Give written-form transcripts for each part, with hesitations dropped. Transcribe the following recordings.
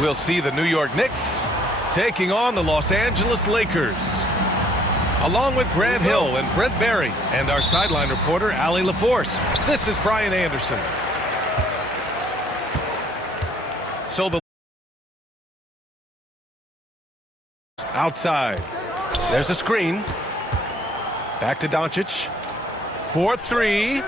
We'll see the New York Knicks taking on the Los Angeles Lakers. Along with Grant Hill and Brent Barry and our sideline reporter, Allie LaForce, this is Brian Anderson. So the outside. There's a screen. Back to Doncic. 4-3.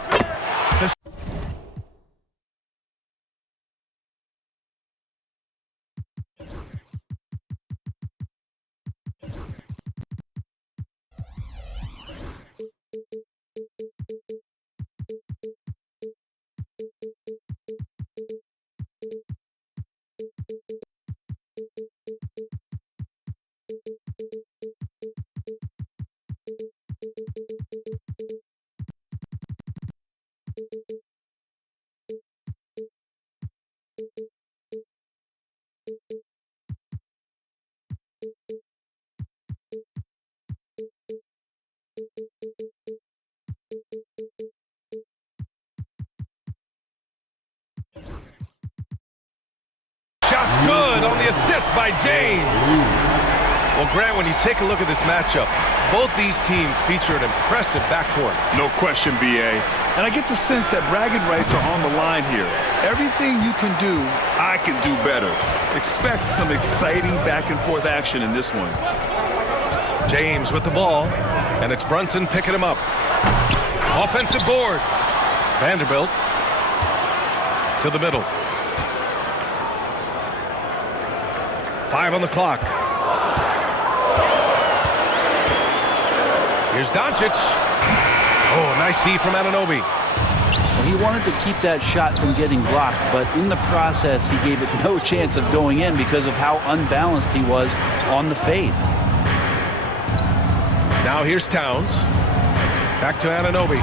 Shot's good on the assist by James. Well, Grant, when you take a look at this matchup, both these teams feature an impressive backcourt. No question, B.A. And I get the sense that bragging rights are on the line here. Everything you can do, I can do better. Expect some exciting back-and-forth action in this one. James with the ball, and it's Brunson picking him up. Offensive board. Vanderbilt to the middle. 5 on the clock. Here's Doncic. Oh, nice D from Anunoby. Well, he wanted to keep that shot from getting blocked, but in the process, he gave it no chance of going in because of how unbalanced he was on the fade. Now here's Towns. Back to Anunoby.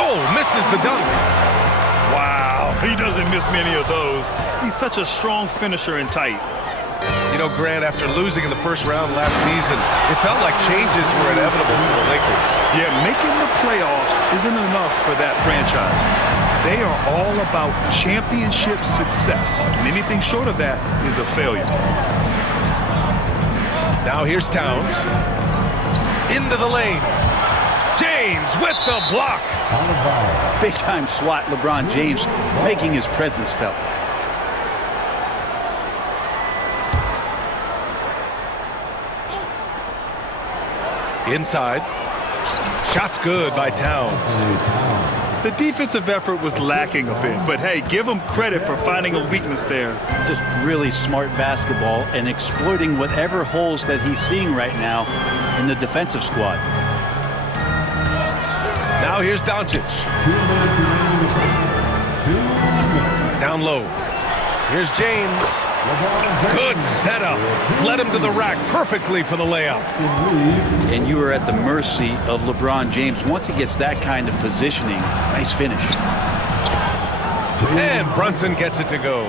Oh, misses the dunk. Wow, he doesn't miss many of those. He's such a strong finisher and tight. You know, Grant, after losing in the first round last season, it felt like changes were inevitable for the Lakers. Yeah, making the playoffs isn't enough for that franchise. They are all about championship success, and anything short of that is a failure. Now here's Towns. Into the lane. James with the block. Big-time swat LeBron James making his presence felt. Inside. Shot's good by Towns. The defensive effort was lacking a bit, but hey, give him credit for finding a weakness there. Just really smart basketball and exploiting whatever holes that he's seeing right now in the defensive squad. Now here's Doncic. Down low. Here's James. Good setup. Led him to the rack perfectly for the layup. And you are at the mercy of LeBron James. Once he gets that kind of positioning, nice finish. And Brunson gets it to go.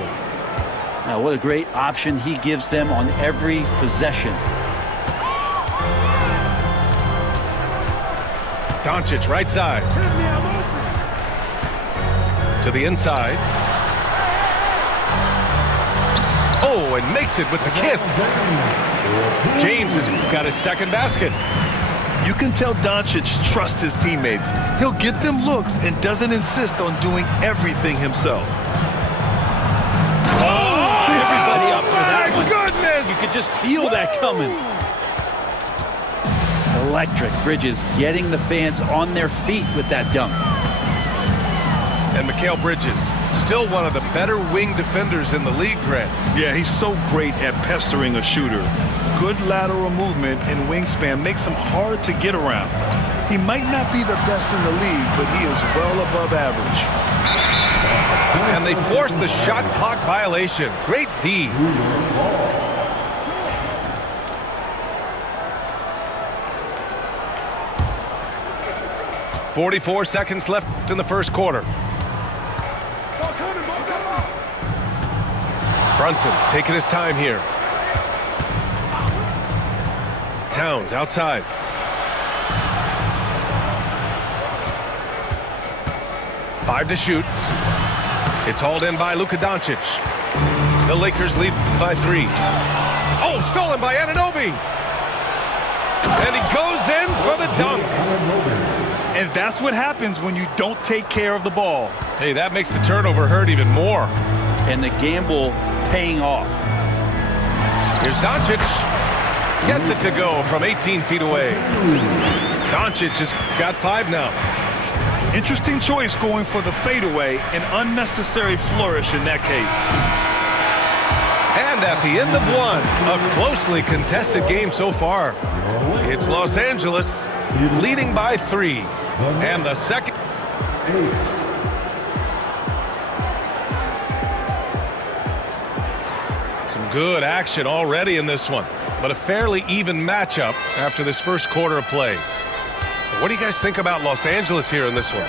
Now, what a great option he gives them on every possession. Doncic right side. To the inside. Oh, and makes it with the kiss. James has got his second basket. You can tell Doncic trusts his teammates. He'll get them looks and doesn't insist on doing everything himself. Everybody up for that one. Goodness! You could just feel that coming. Electric. Bridges getting the fans on their feet with that dunk. And Mikal Bridges, still one of the better wing defenders in the league, Grant. Yeah, he's so great at pestering a shooter. Good lateral movement and wingspan makes him hard to get around. He might not be the best in the league, but he is well above average. And they forced the shot clock violation. Great D. "44 seconds left in the first quarter. Brunson taking his time here. Towns outside. Five to shoot. It's hauled in by Luka Doncic. The Lakers lead by 3. Oh, stolen by Anunoby. And he goes in for the dunk. And that's what happens when you don't take care of the ball. Hey, that makes the turnover hurt even more. And the gamble paying off. Here's Doncic. Gets it to go from 18 feet away. Doncic has got 5 now. Interesting choice going for the fadeaway, an unnecessary flourish in that case. And at the end of 1, a closely contested game so far. It's Los Angeles leading by 3. And the second. Some good action already in this one, but a fairly even matchup after this first quarter of play. What do you guys think about Los Angeles here in this one?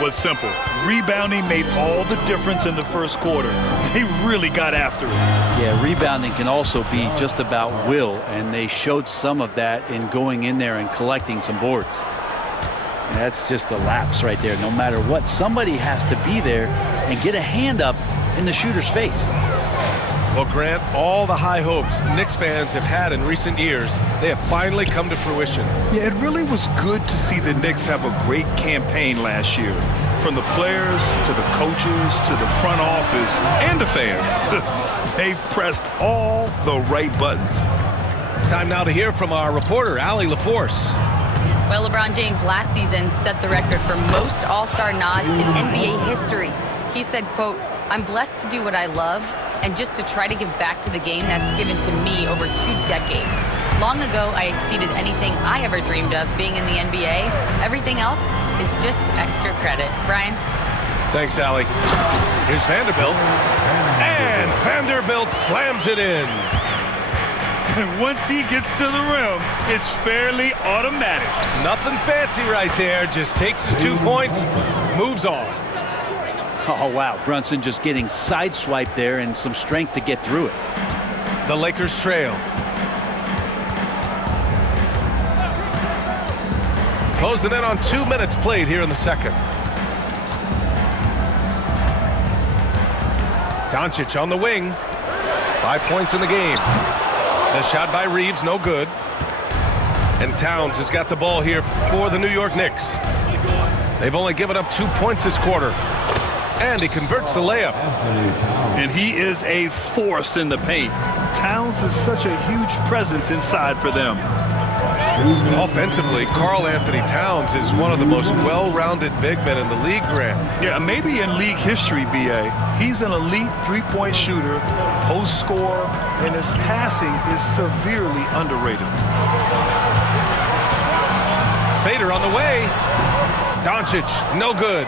Was simple. Rebounding made all the difference in the first quarter. They really got after it. Yeah, rebounding can also be just about will, and they showed some of that in going in there and collecting some boards. And that's just a lapse right there. No matter what, somebody has to be there and get a hand up in the shooter's face. Well, Grant, all the high hopes Knicks fans have had in recent years, they have finally come to fruition. Yeah, it really was good to see the Knicks have a great campaign last year. From the players to the coaches to the front office and the fans. They've pressed all the right buttons. Time now to hear from our reporter, Allie LaForce. Well, LeBron James last season set the record for most All-Star nods in NBA history. He said, quote, "I'm blessed to do what I love and just to try to give back to the game that's given to me over 2 decades. Long ago, I exceeded anything I ever dreamed of being in the NBA. Everything else is just extra credit." Brian? Thanks, Allie. Here's Vanderbilt. And Vanderbilt slams it in. And once he gets to the rim, it's fairly automatic. Nothing fancy right there. Just takes his 2 points, moves on. Oh, wow. Brunson just getting sideswiped there and some strength to get through it. The Lakers trail. Closing in on 2 minutes played here in the second. Doncic on the wing. 5 points in the game. The shot by Reeves, no good. And Towns has got the ball here for the New York Knicks. They've only given up 2 points this quarter. And he converts the layup. And he is a force in the paint. Towns is such a huge presence inside for them. Offensively, Karl Anthony Towns is one of the most well-rounded big men in the league, Grant. Yeah, maybe in league history, B.A. He's an elite three-point shooter, post scorer, and his passing is severely underrated. Fader on the way. Doncic, no good.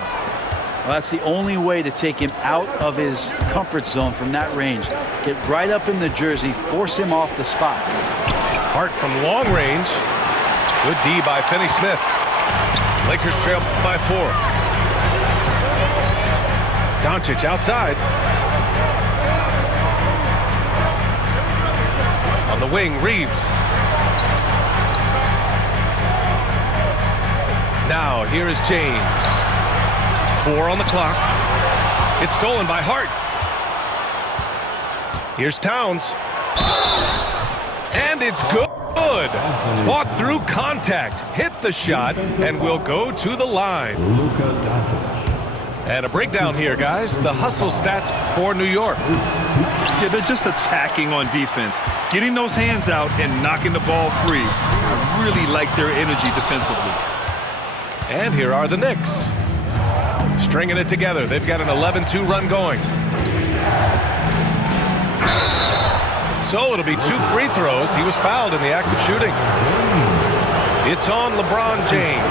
Well, that's the only way to take him out of his comfort zone from that range. Get right up in the jersey, force him off the spot. Hart from long range. Good D by Finney-Smith. Lakers trail by 4. Doncic outside. On the wing, Reeves. Now, here is James. 4 on the clock. It's stolen by Hart. Here's Towns. And it's good. good. Fought through contact, hit the shot, and will go to the line. And a breakdown here, guys. The hustle stats for New York. Yeah, they're just attacking on defense, getting those hands out and knocking the ball free. I really like their energy defensively. And here are the Knicks. Stringing it together. They've got an 11-2 run going. So it'll be 2 free throws. He was fouled in the act of shooting. It's on LeBron James.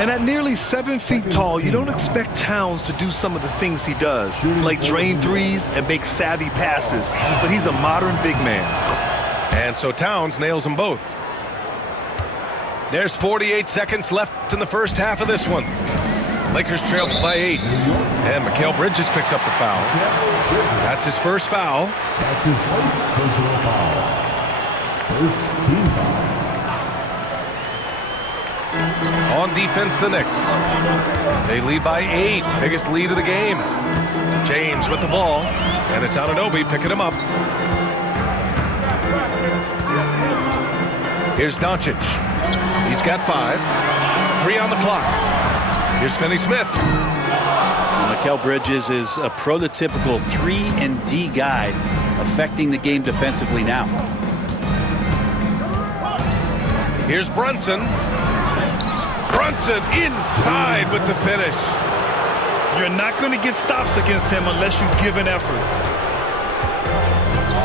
And at nearly 7 feet tall, you don't expect Towns to do some of the things he does, like drain threes and make savvy passes. But he's a modern big man. And so Towns nails them both. There's 48 seconds left in the first half of this one. Lakers trail by 8. And Mikal Bridges picks up the foul. That's his first foul. That's his first personal foul. First team foul. On defense, the Knicks. They lead by 8. Biggest lead of the game. James with the ball. And it's Anunoby picking him up. Here's Doncic. He's got 5. 3 on the clock. Here's Finney-Smith. Mikal Bridges is a prototypical 3-and-D guy, affecting the game defensively now. Here's Brunson. Brunson inside with the finish. You're not going to get stops against him unless you give an effort.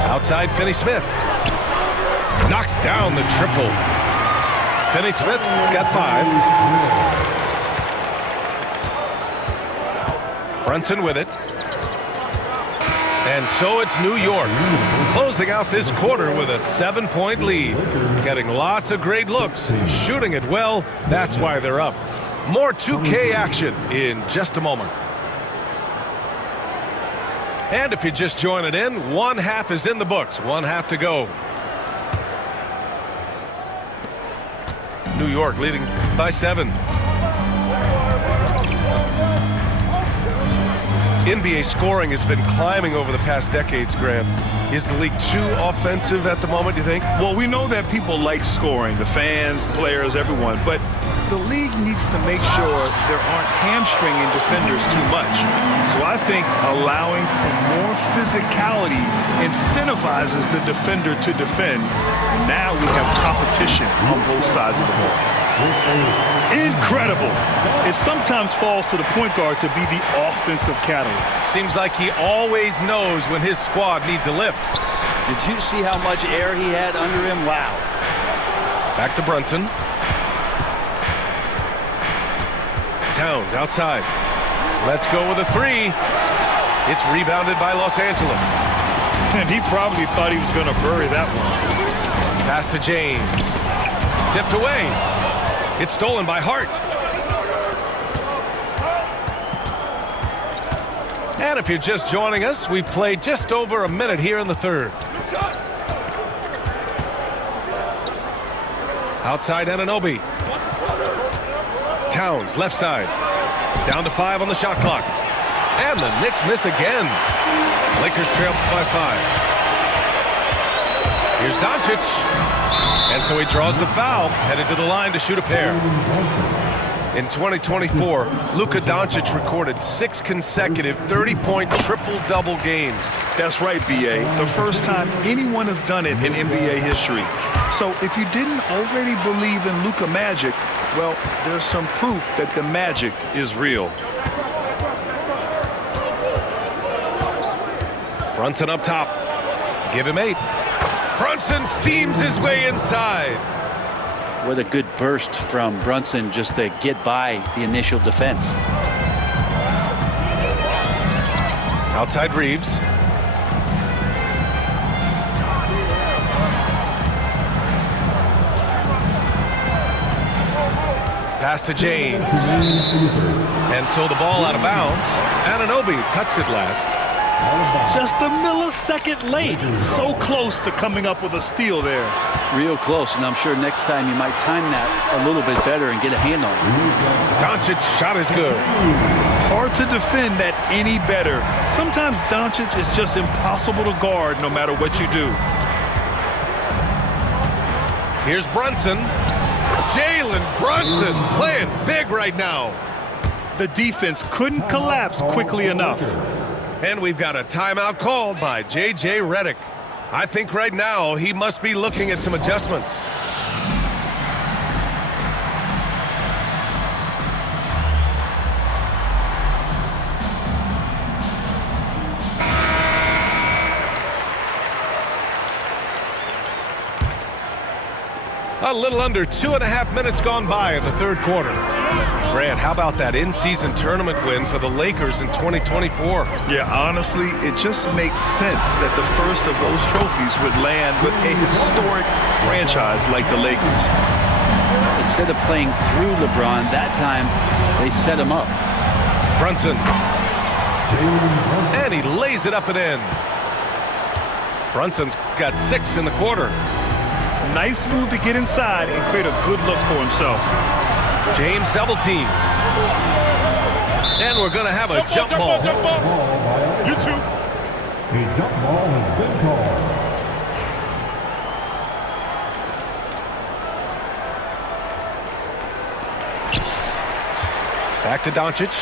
Outside Finney-Smith. Knocks down the triple. Finney-Smith got 5. Brunson with it. And so it's New York closing out this quarter with a 7-point lead. Getting lots of great looks, shooting it well. That's why they're up. More 2K action in just a moment. And if you're just joining in, 1 half is in the books. 1 half to go. New York leading by 7. NBA scoring has been climbing over the past decades, Graham. Is the league too offensive at the moment, you think? Well, we know that people like scoring, the fans, players, everyone, but the league needs to make sure there aren't hamstringing defenders too much. So I think allowing some more physicality incentivizes the defender to defend. And now we have competition on both sides of the ball. Incredible. It sometimes falls to the point guard to be the offensive catalyst. Seems like he always knows when his squad needs a lift. Did you see how much air he had under him? Wow. Back to Brunson. Towns outside. Let's go with a 3. It's rebounded by Los Angeles. And he probably thought he was going to bury that one. Pass to James. Tipped away. It's stolen by Hart. And if you're just joining us, we've played just over a minute here in the third. Outside Anunoby. Towns, left side. Down to 5 on the shot clock. And the Knicks miss again. Lakers trail by 5. Here's Doncic. And so he draws the foul, headed to the line to shoot a pair. In 2024, Luka Doncic recorded 6 consecutive 30-point triple-double games. That's right, B.A. The first time anyone has done it in NBA history. So if you didn't already believe in Luka Magic, well, there's some proof that the magic is real. Brunson up top. Give him 8. Brunson steams his way inside. What a good burst from Brunson just to get by the initial defense. Outside Reeves. Pass to James. And so the ball out of bounds. Anunoby touched it last. Just a millisecond late. So close to coming up with a steal there. Real close, and I'm sure next time you might time that a little bit better and get a hand on it. Doncic shot is good. Hard to defend that any better. Sometimes Doncic is just impossible to guard no matter what you do. Here's Brunson. Jalen Brunson playing big right now. The defense couldn't collapse quickly enough. And we've got a timeout called by J.J. Redick. I think right now he must be looking at some adjustments. A little under 2.5 minutes gone by in the third quarter. Grant, how about that in-season tournament win for the Lakers in 2024? Yeah, honestly, it just makes sense that the first of those trophies would land with a historic franchise like the Lakers. Instead of playing through LeBron, that time they set him up. Brunson. And he lays it up and in. Brunson's got 6 in the quarter. Nice move to get inside and create a good look for himself. James double teamed. And we're going to have a jump ball. You too. A jump ball has been called. Back to Doncic.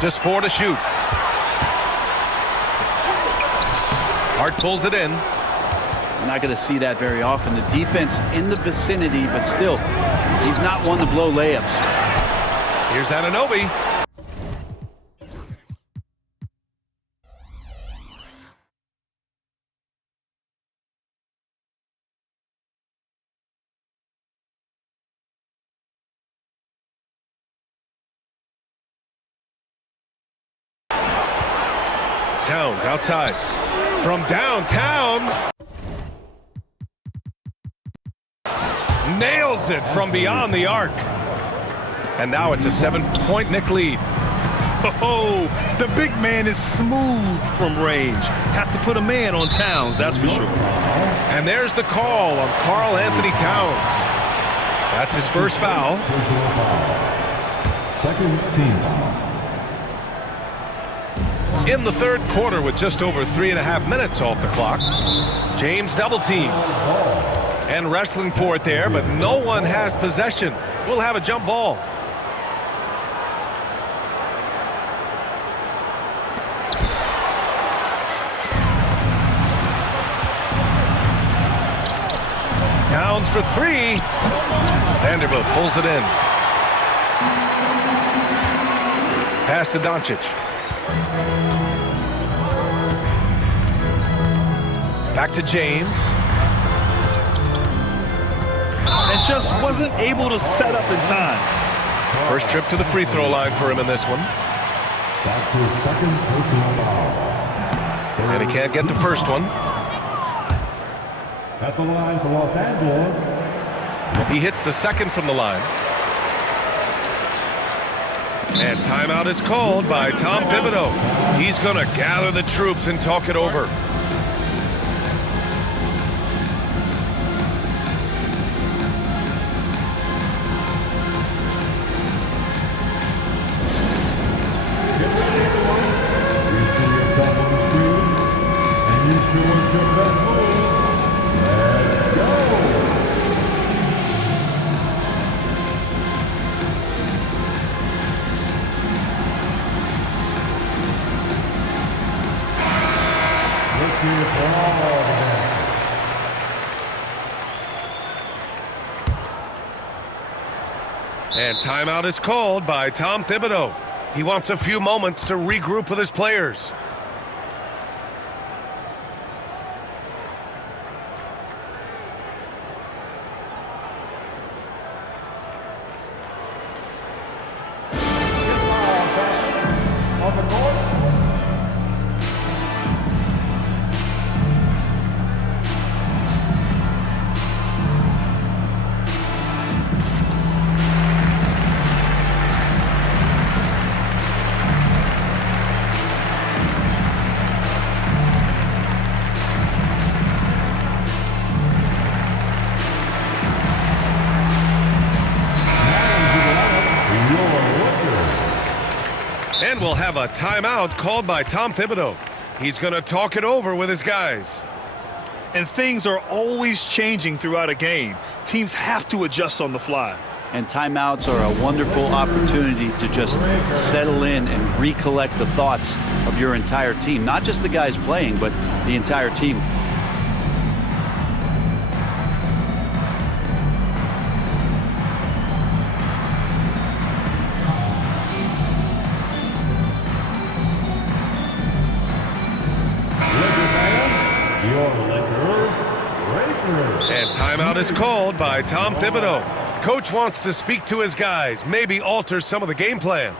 Just 4 to shoot. Hart pulls it in. We're not going to see that very often. The defense in the vicinity, but still, he's not one to blow layups. Here's Anunoby. Towns outside. From downtown. Nails it from beyond the arc. And now it's a 7-point Knick lead. Oh, the big man is smooth from range. Have to put a man on Towns, that's for sure. And there's the call on Karl Anthony Towns. That's his first foul. Personal foul. Second team foul. In the third quarter with just over 3.5 minutes off the clock. James double teamed. And wrestling for it there, but no one has possession. We'll have a jump ball. Towns for 3. Vanderbilt pulls it in. Pass to Doncic. Back to James. And just wasn't able to set up in time. First trip to the free throw line for him in this one. That's his second personal foul. And he can't get the first one. At the line for Los Angeles. He hits the second from the line. And timeout is called by Tom Thibodeau. He's going to gather the troops and talk it over. And timeout is called by Tom Thibodeau. He wants a few moments to regroup with his players. On the court. And we'll have a timeout called by Tom Thibodeau. He's going to talk it over with his guys. And things are always changing throughout a game. Teams have to adjust on the fly. And timeouts are a wonderful opportunity to just settle in and recollect the thoughts of your entire team. Not just the guys playing, but the entire team. And timeout is called by Tom Thibodeau. Coach wants to speak to his guys, maybe alter some of the game plan.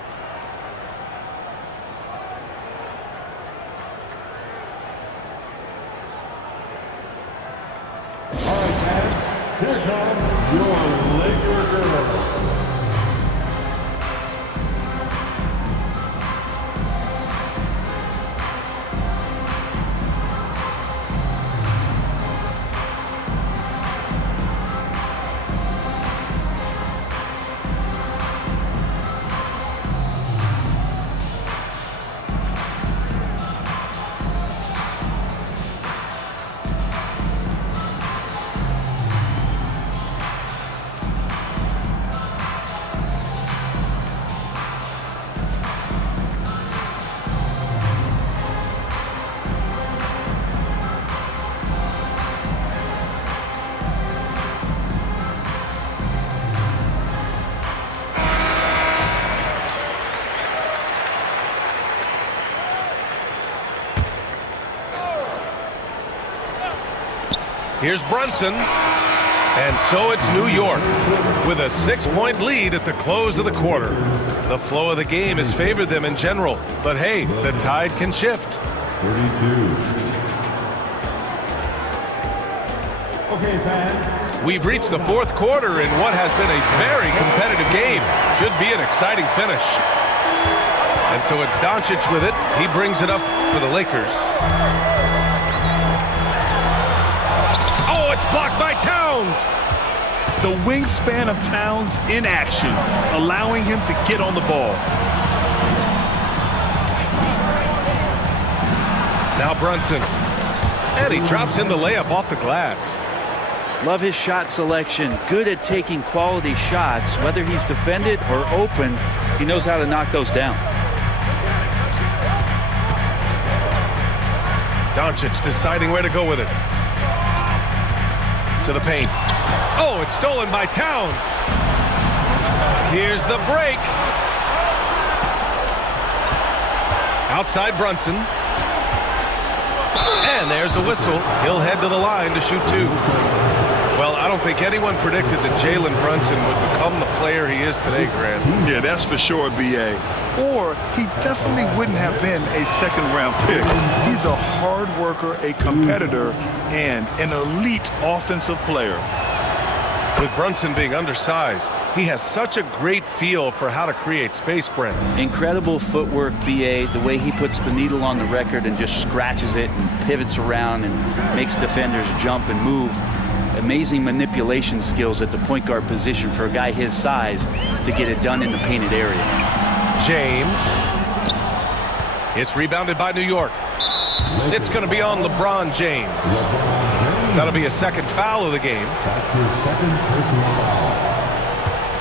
All right, guys, here comes your Laker girls. Here's Brunson. And so it's New York with a 6-point lead at the close of the quarter. The flow of the game has favored them in general. But hey, the tide can shift. 32. Okay, fans. We've reached the fourth quarter in what has been a very competitive game. Should be an exciting finish. And so it's Doncic with it. He brings it up for the Lakers. Oh, it's blocked by Towns. The wingspan of Towns in action, allowing him to get on the ball. Now Brunson. And he drops in the layup off the glass. Love his shot selection. Good at taking quality shots. Whether he's defended or open, he knows how to knock those down. Doncic deciding where to go with it. To the paint. Oh, it's stolen by Towns. Here's the break. Outside Brunson. And there's a whistle. He'll head to the line to shoot two. Well, I don't think anyone predicted that Jalen Brunson would become the player he is today, Grant. Yeah, that's for sure, B.A. Or he definitely wouldn't have been a second-round pick. He's a hard worker, a competitor, and an elite offensive player. With Brunson being undersized, he has such a great feel for how to create space, Brent. Incredible footwork, B.A. The way he puts the needle on the record and just scratches it and pivots around and makes defenders jump and move. Amazing manipulation skills at the point guard position for a guy his size to get it done in the painted area. James. It's rebounded by New York. It's going to be on LeBron James. That'll be a second foul of the game. That's his second personal foul.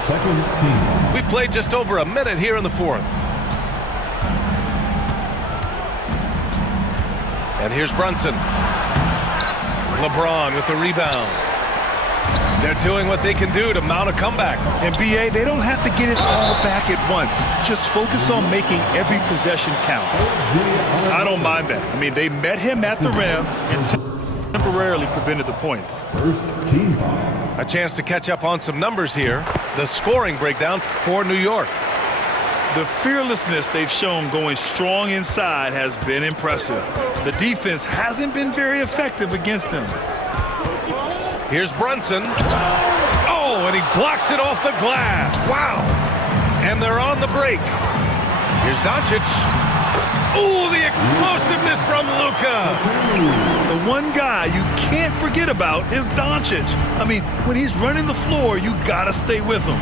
Second team. We played just over a minute here in the fourth. And here's Brunson. LeBron with the rebound. They're doing what they can do to mount a comeback. And B.A., they don't have to get it all back at once. Just focus on making every possession count. I don't mind that. I mean, they met him at the rim and temporarily prevented the points. First team foul. A chance to catch up on some numbers here. The scoring breakdown for New York. The fearlessness they've shown going strong inside has been impressive. The defense hasn't been very effective against them. Here's Brunson. Oh, and he blocks it off the glass. Wow. And they're on the break. Here's Doncic. Ooh, the explosiveness from Luka. The one guy you can't forget about is Doncic. I mean, when he's running the floor, you gotta stay with him.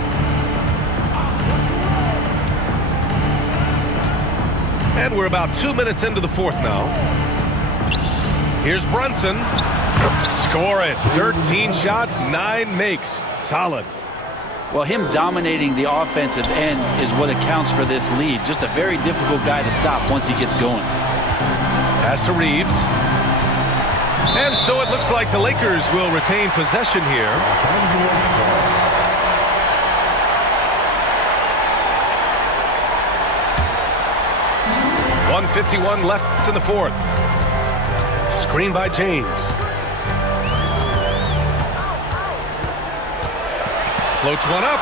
And we're about 2 minutes into the fourth now. Here's Brunson. Score it. 13 shots, 9 makes. Solid. Well, him dominating the offensive end is what accounts for this lead. Just a very difficult guy to stop once he gets going. Pass to Reeves. And so it looks like the Lakers will retain possession here. 1:51 left in the fourth. Screen by James. Floats one up.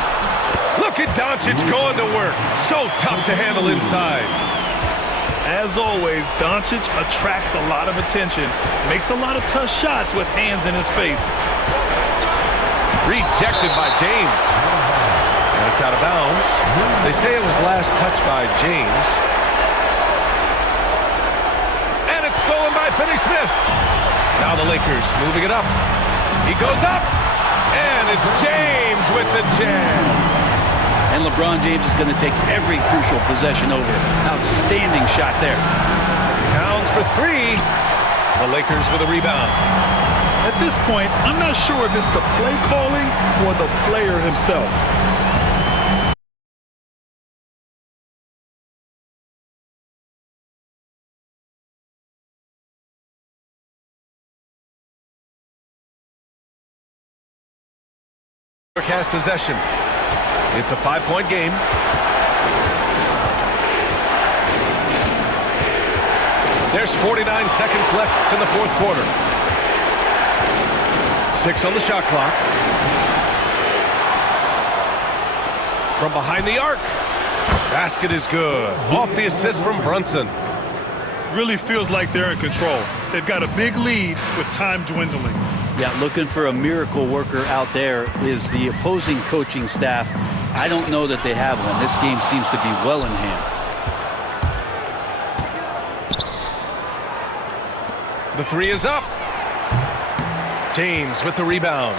Look at Doncic going to work. So tough to handle inside. As always, Doncic attracts a lot of attention, makes a lot of tough shots with hands in his face. Rejected by James. And it's out of bounds. They say it was last touched by James. And it's stolen by Finney-Smith. Now the Lakers moving it up. He goes up. And it's James with the jam. And LeBron James is going to take every crucial possession over. Outstanding shot there. Towns for 3. The Lakers with a rebound. At this point, I'm not sure if it's the play calling or the player himself. Has possession. It's a 5-point game. There's 49 seconds left in the fourth quarter. 6 on the shot clock. From behind the arc. Basket is good. Off the assist from Brunson. Really feels like they're in control. They've got a big lead with time dwindling. Yeah, looking for a miracle worker out there is the opposing coaching staff. I don't know that they have one. This game seems to be well in hand. The 3 is up. James with the rebound.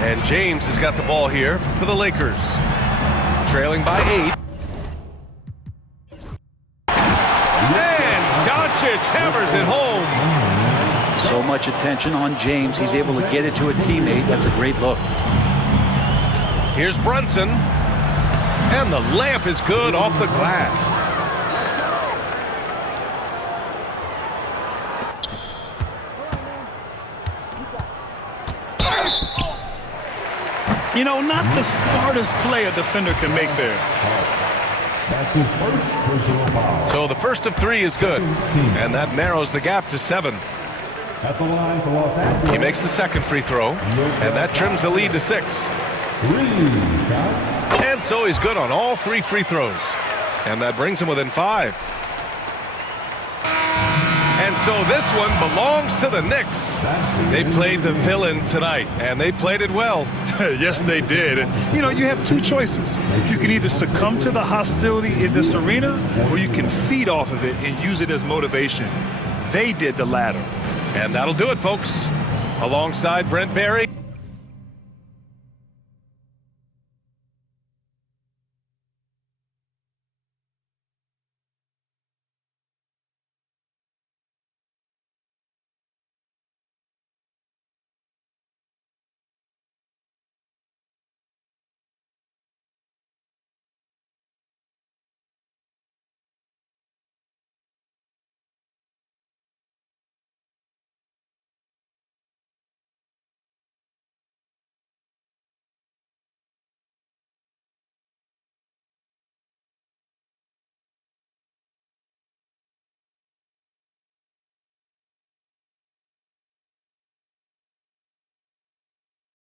And James has got the ball here for the Lakers. Trailing by 8. And Doncic hammers it home. So much attention on James. He's able to get it to a teammate. That's a great look. Here's Brunson. And the layup is good off the glass. You know, not the smartest play a defender can make there. That's his first personal foul. So the first of 3 is good. And that narrows the gap to 7. At the line for Los Angeles. He makes the second free throw. And that trims the lead to 6. 3 counts. And so he's good on all 3 free throws. And that brings him within 5. And so this one belongs to the Knicks. They played the villain tonight, and they played it well. Yes, they did. And, you know, you have 2 choices. You can either succumb to the hostility in this arena, or you can feed off of it and use it as motivation. They did the latter. And that'll do it, folks. Alongside Brent Barry.